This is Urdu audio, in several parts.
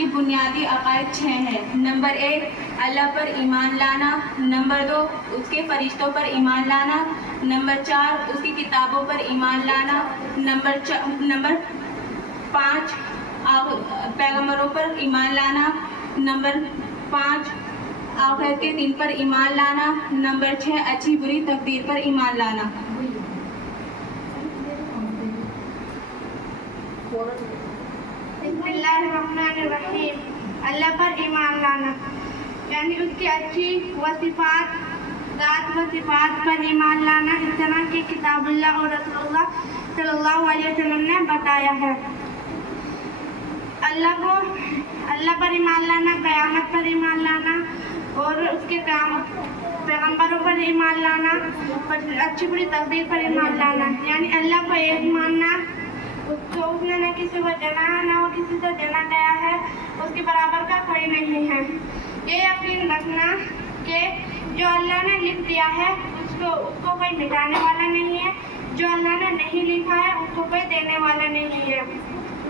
کی بنیادی عقائد 6 ہیں۔ نمبر 1 اللہ پر ایمان لانا، نمبر 2 اس کے فرشتوں پر ایمان لانا، نمبر 4 اس کی کتابوں پر ایمان لانا، نمبر 5 پیغمبروں پر ایمان لانا، نمبر 5 آخرت کے دن پر ایمان لانا، نمبر 6 اچھی بری تقدیر پر ایمان لانا۔ بسم اللہ الرحمن الرحیم۔ اللہ پر ایمان لانا یعنی اس کی اچھی صفات، ذات و صفات پر ایمان لانا، اس طرح کہ کتاب اللہ اور رسول اللہ صلی اللہ علیہ وسلم نے بتایا ہے۔ اللہ پر ایمان لانا، قیامت پر ایمان لانا اور اس کے پیغمبروں پر ایمان لانا، اچھی بری تقدیر پر ایمان لانا، یعنی اللہ کو ایک ماننا، اس نے نہ کسی کو دینا ہے نہ وہ کسی سے دینا گیا ہے، اس کے برابر کا کوئی نہیں ہے۔ یہ یقین رکھنا کہ جو اللہ نے لکھ دیا ہے اس کو کوئی مٹانے والا نہیں ہے، جو اللہ نے نہیں لکھا ہے اس کو کوئی دینے والا نہیں ہے۔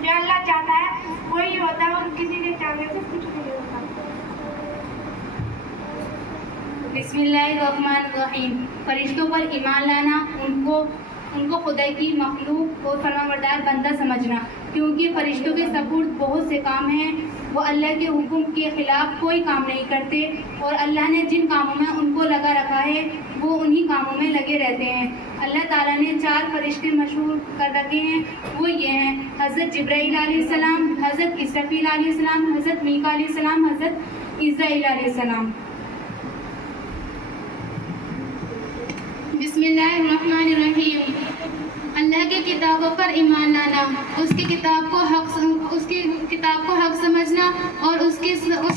جو اللہ چاہتا ہے وہی ہوتا ہے، اور کسی کے چاہنے سے کچھ نہیں ہوتا۔ بسم اللہ الرحمن الرحیم۔ فرشتوں پر ایمان لانا، ان کو خدا کی مخلوق اور فرمانبردار بندہ سمجھنا، کیونکہ فرشتوں کے سپرد بہت سے کام ہیں، وہ اللہ کے حکم کے خلاف کوئی کام نہیں کرتے، اور اللہ نے جن کاموں میں ان کو لگا رکھا ہے وہ انہی کاموں میں لگے رہتے ہیں۔ اللہ تعالیٰ نے 4 فرشتے مشہور کر رکھے ہیں، وہ یہ ہیں حضرت جبرائیل علیہ السلام، حضرت اسرافیل علیہ السلام، حضرت میکا علیہ السلام، حضرت اسرائیل علیہ السلام۔ بسم اللہ الرحمن الرحیم۔ اللہ کی کتابوں پر ایمان لانا، اس کی کتاب کو حق سمجھنا اور اس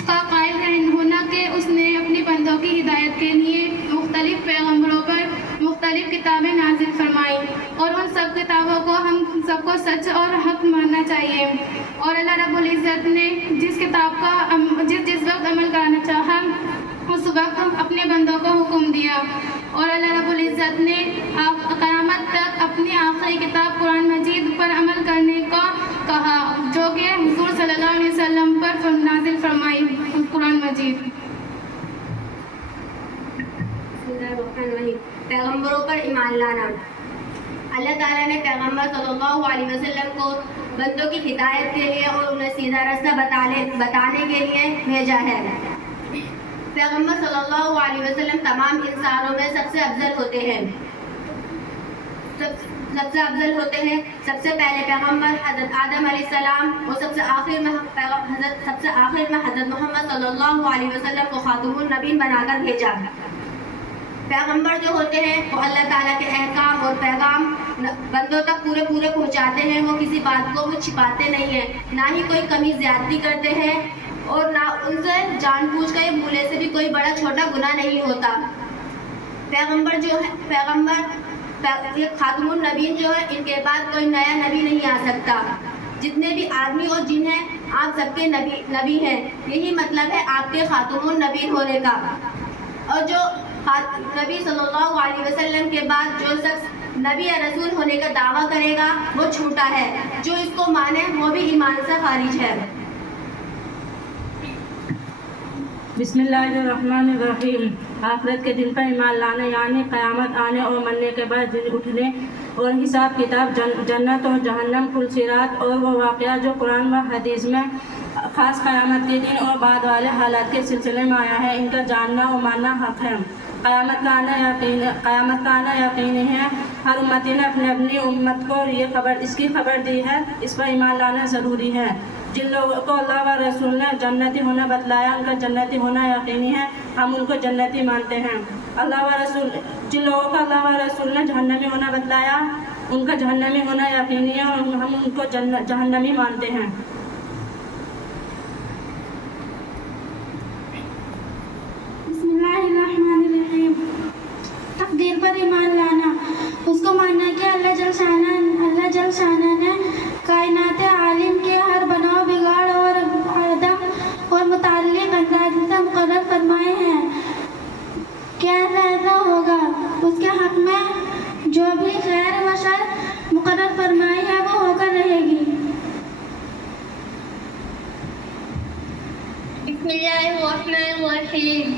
کا قائل ہونا کہ اس نے اپنی بندوں کی ہدایت کے لیے مختلف پیغمبروں پر مختلف کتابیں نازل فرمائیں، اور ان سب کتابوں کو ہم سب کو سچ اور حق ماننا چاہیے۔ اور اللہ رب العزت نے جس کتاب کا جس وقت عمل کرنا چاہا اس وقت اپنے بندوں کو حکم دیا، اور اللہ رب العزت نے قیامت تک اپنی آخری کتاب قرآن مجید پر عمل کرنے کا کہا، جو کہ حضور صلی اللہ علیہ وسلم پر نازل فرمائی قرآن مجید۔ پیغمبروں پر ایمان لانا، اللہ تعالیٰ نے پیغمبر صلی اللہ علیہ وسلم کو بندوں کی ہدایت کے لیے اور انہیں سیدھا راستہ بتانے کے لیے بھیجا ہے۔ پیغمبر صلی اللہ علیہ وسلم تمام انسانوں میں سب سے افضل ہوتے ہیں۔ سب سے پہلے پیغمبر حضرت آدم علیہ السلام، اور سب سے آخر میں حضرت محمد صلی اللہ علیہ وسلم کو خاتم النبیین بنا کر بھیجا۔ پیغمبر جو ہوتے ہیں وہ اللہ تعالیٰ کے احکام اور پیغام بندوں تک پورے پہنچاتے ہیں، وہ کسی بات کو چھپاتے نہیں ہیں، نہ ہی کوئی کمی زیادتی کرتے ہیں، اور نہ ان سے جان بوجھ کر بھولے سے بھی کوئی بڑا چھوٹا گناہ نہیں ہوتا۔ پیغمبر خاتم النبیین جو ہے، ان کے بعد کوئی نیا نبی نہیں آ سکتا۔ جتنے بھی آدمی اور جن ہیں آپ سب کے نبی ہیں، یہی مطلب ہے آپ کے خاتم النبیین ہونے کا۔ اور جو نبی صلی اللہ علیہ وسلم کے بعد جو شخص نبی یا رسول ہونے کا دعویٰ کرے گا وہ جھوٹا ہے، جو اس کو مانے وہ بھی ایمان سے خارج ہے۔ بسم اللہ الرحمن الرحیم۔ آخرت کے دن پر ایمان لانا یعنی قیامت آنے اور مرنے کے بعد دن اٹھنے اور حساب کتاب، جنت اور جہنم، پل صراط اور وہ واقعہ جو قرآن و حدیث میں خاص قیامت کے دن اور بعد والے حالات کے سلسلے میں آیا ہے، ان کا جاننا اور ماننا حق ہے۔ قیامت کا آنا یقینی ہے۔ ہر امتی نے اپنی امت کو اس کی خبر دی ہے، اس پر ایمان لانا ضروری ہے۔ جن لوگوں کو اللہ و رسول نے جنتی ہونا بتلایا ان کا جنتی ہونا یقینی ہے، ہم ان کو جنتی مانتے ہیں۔ جن لوگوں کو اللہ و رسول نے جہنمی ہونا بتلایا ان کا جہنمی ہونا یقینی ہے، اور ہم ان کو جہنمی مانتے ہیں۔ بسم اللہ الرحمن الرحیم۔ تقدیر پر ایمان لانا، اس کو ماننا کہ اللہ جل شانہ نے کائنات عالم کے ہر بناؤ بگاڑ اور عدم اور متعلق انداز سے مقرر فرمائے ہیں کہ ایسا ہوگا۔ اس کے حق میں جو بھی خیر و شر مقرر فرمائی ہے وہ ہو کر رہے گی۔ بسم اللہ الرحمن الرحیم.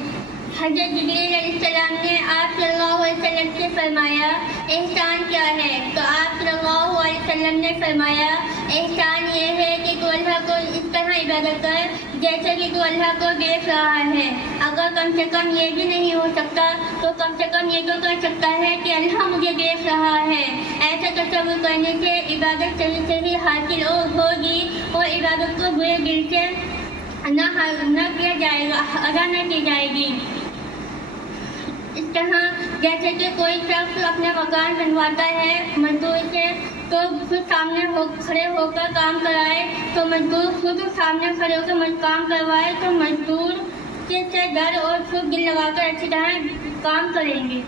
حضرت جبریل علیہ السلام نے آپ صلی اللہ علیہ وسلم سے فرمایا احسان کیا ہے؟ تو آپ صلی اللہ علیہ وسلم نے فرمایا احسان یہ ہے کہ تو اللہ کو اس طرح عبادت کر جیسے کہ تو اللہ کو دیکھ رہا ہے. اگر کم سے کم یہ بھی نہیں ہو سکتا تو کم سے کم یہ تو کر سکتا ہے کہ اللہ مجھے دیکھ رہا ہے. ایسا تصور کرنے سے عبادت صحیح حاصل ہوگی اور عبادت کو برے دل سے نہ کیا جائے گا، ادا نہ کی جائے گی. اس طرح جیسے کہ کوئی شخص اپنا مکان بنواتا ہے مزدور سے تو خود سامنے کھڑے ہو کر کام کرائے تو مزدور خود سامنے کھڑے ہو کر کام کروائے تو مزدور سے ڈر اور خود دل لگا کر اچھی طرح کام کریں گے.